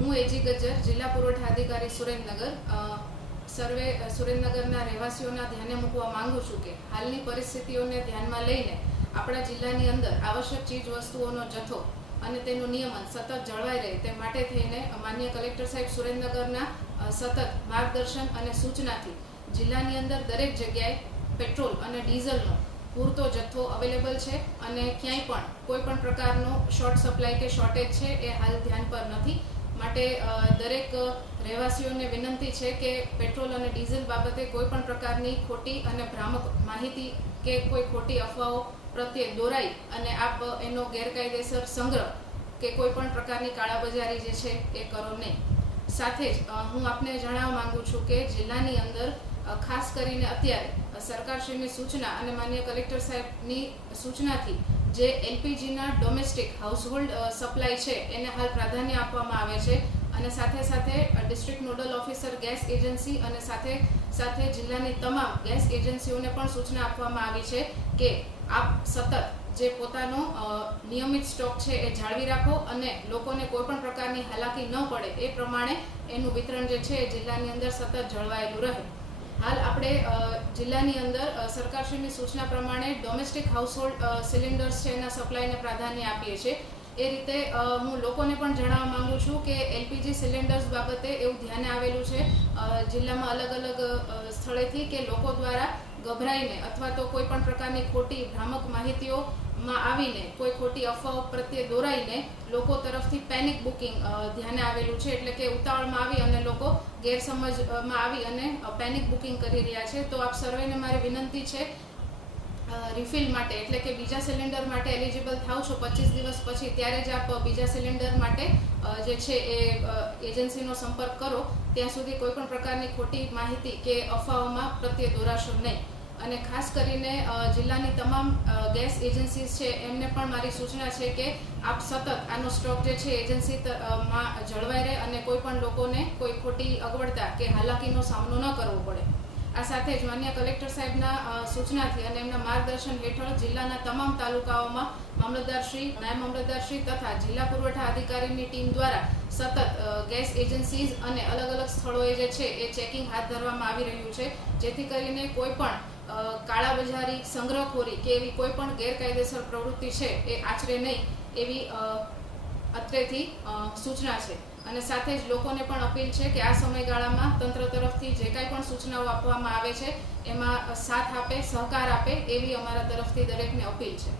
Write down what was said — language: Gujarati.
હું એજી ગજ્જર, જિલ્લા પુરવઠા અધિકારી સુરેન્દ્રનગર, સર્વે સુરેન્દ્રનગરના રહેવાસીઓના ધ્યાને મૂકવા માંગુ છું કે હાલની પરિસ્થિતિઓને ધ્યાનમાં લઈને આપણા જિલ્લાની અંદર આવશ્યક ચીજ વસ્તુઓનો જથ્થો અને તેનું નિયમન સતત જળવાઈ રહે તે માટે થઈને માનનીય કલેક્ટર સાહેબ સુરેન્દ્રનગરના સતત માર્ગદર્શન અને સૂચનાથી જિલ્લાની અંદર દરેક જગ્યાએ પેટ્રોલ અને ડીઝલનો પૂરતો જથ્થો અવેલેબલ છે અને ક્યાંય પણ કોઈ પણ પ્રકારનો શોર્ટ સપ્લાય કે શોર્ટેજ છે એ હાલ ધ્યાન પર નથી. માટે દરેક રહેવાસીઓને વિનંતી છે કે પેટ્રોલ અને ડીઝલ બાબતે કોઈ પણ પ્રકારની ખોટી અને ભ્રામક માહિતી કે કોઈ ખોટી અફવાઓ પ્રત્યે દોરાઈ અને આપ એનો ગેરકાયદેસર સંગ્રહ કે કોઈ પણ પ્રકારની કાળાબજારી જે છે એ કરો નહીં. સાથે જ હું આપને જણાવવા માંગુ છું કે જિલ્લાની અંદર ખાસ કરીને અત્યારે સરકારશ્રીની સૂચના અને માનનીય કલેક્ટર સાહેબની સૂચનાથી જે એલપીજીના ડોમેસ્ટિક હાઉસહોલ્ડ સપ્લાય છે એને હાલ પ્રાધાન્ય આપવામાં આવે છે અને સાથે સાથે district nodal officer gas agency અને સાથે સાથે જિલ્લાની તમામ ગેસ એજન્સીઓને પણ સૂચના આપવામાં આવી છે કે આપ સતત જે પોતાનો નિયમિત સ્ટોક છે એ જાળવી રાખો અને લોકોને કોઈ પણ પ્રકારની હાલાકી ન પડે એ પ્રમાણે એનું વિતરણ જે છે એ જિલ્લાની અંદર સતત જળવાયેલું રહે. હાલ આપણે જિલ્લાની અંદર સરકારશ્રીની સૂચના પ્રમાણે ડોમેસ્ટિક હાઉસહોલ્ડ સિલિન્ડર્સ છે એના સપ્લાયને પ્રાધાન્ય આપીએ છીએ. એ રીતે હું લોકોને પણ જણાવવા માંગુ છું કે એલપીજી સિલિન્ડર્સ બાબતે એવું ધ્યાને આવેલું છે જિલ્લામાં અલગ અલગ સ્થળેથી કે લોકો દ્વારા ગભરાઈને અથવા તો કોઈ પણ પ્રકારની ખોટી ભ્રામક માહિતીઓમાં આવીને કોઈ ખોટી અફવાઓ પ્રત્યે દોરાઈને લોકો તરફથી પેનિક બુકિંગ ધ્યાને આવેલું છે. એટલે કે ઉતાવળમાં આવી અને લોકો ગેરસમજમાં આવી અને પેનિક બુકિંગ કરી રહ્યા છે. તો આપ સર્વેને મારી વિનંતી છે રિફિલ માટે એટલે કે બીજા સિલિન્ડર માટે એલિજિબલ થાવ છો 25 દિવસ પછી ત્યારે જ આપ બીજા સિલિન્ડર માટે જે છે એ એજન્સીનો સંપર્ક કરો. ત્યાં સુધી કોઈ પણ પ્રકારની ખોટી માહિતી કે અફવાઓમાં પ્રત્યે દોરાશો નહીં. અને ખાસ કરીને જિલ્લાની તમામ ગેસ એજન્સીઝ છે એમને પણ મારી સૂચના છે કે આપ સતત આનો સ્ટોક જે છે એજન્સીમાં જળવાઈ રહે અને કોઈ પણ લોકોને કોઈ ખોટી અગવડતા કે હાલાકીનો સામનો ન કરવો પડે. આ સાથે જ માનનીય કલેક્ટર સાહેબના સૂચનાથી અને એમના માર્ગદર્શન હેઠળ જિલ્લાના તમામ તાલુકાઓમાં મામલતદારશ્રી, નાયબ મામલતદારશ્રી તથા જિલ્લા પુરવઠા અધિકારીની ટીમ દ્વારા સતત ગેસ એજન્સીઝ અને અલગ અલગ સ્થળોએ જે છે એ ચેકિંગ હાથ ધરવામાં આવી રહ્યું છે જેથી કરીને કોઈ પણ કાળાબજારી, સંગ્રહખોરી કે એવી કોઈ પણ ગેરકાયદેસર પ્રવૃત્તિ છે એ આચરે નહીં એવી અત્રેથી સૂચના છે. અને સાથે જ લોકોને પણ અપીલ છે કે આ સમયગાળામાં તંત્ર તરફથી જે કાંઈ પણ સૂચનાઓ આપવામાં આવે છે એમાં સાથ આપે, સહકાર આપે એવી અમારા તરફથી દરેકને અપીલ છે.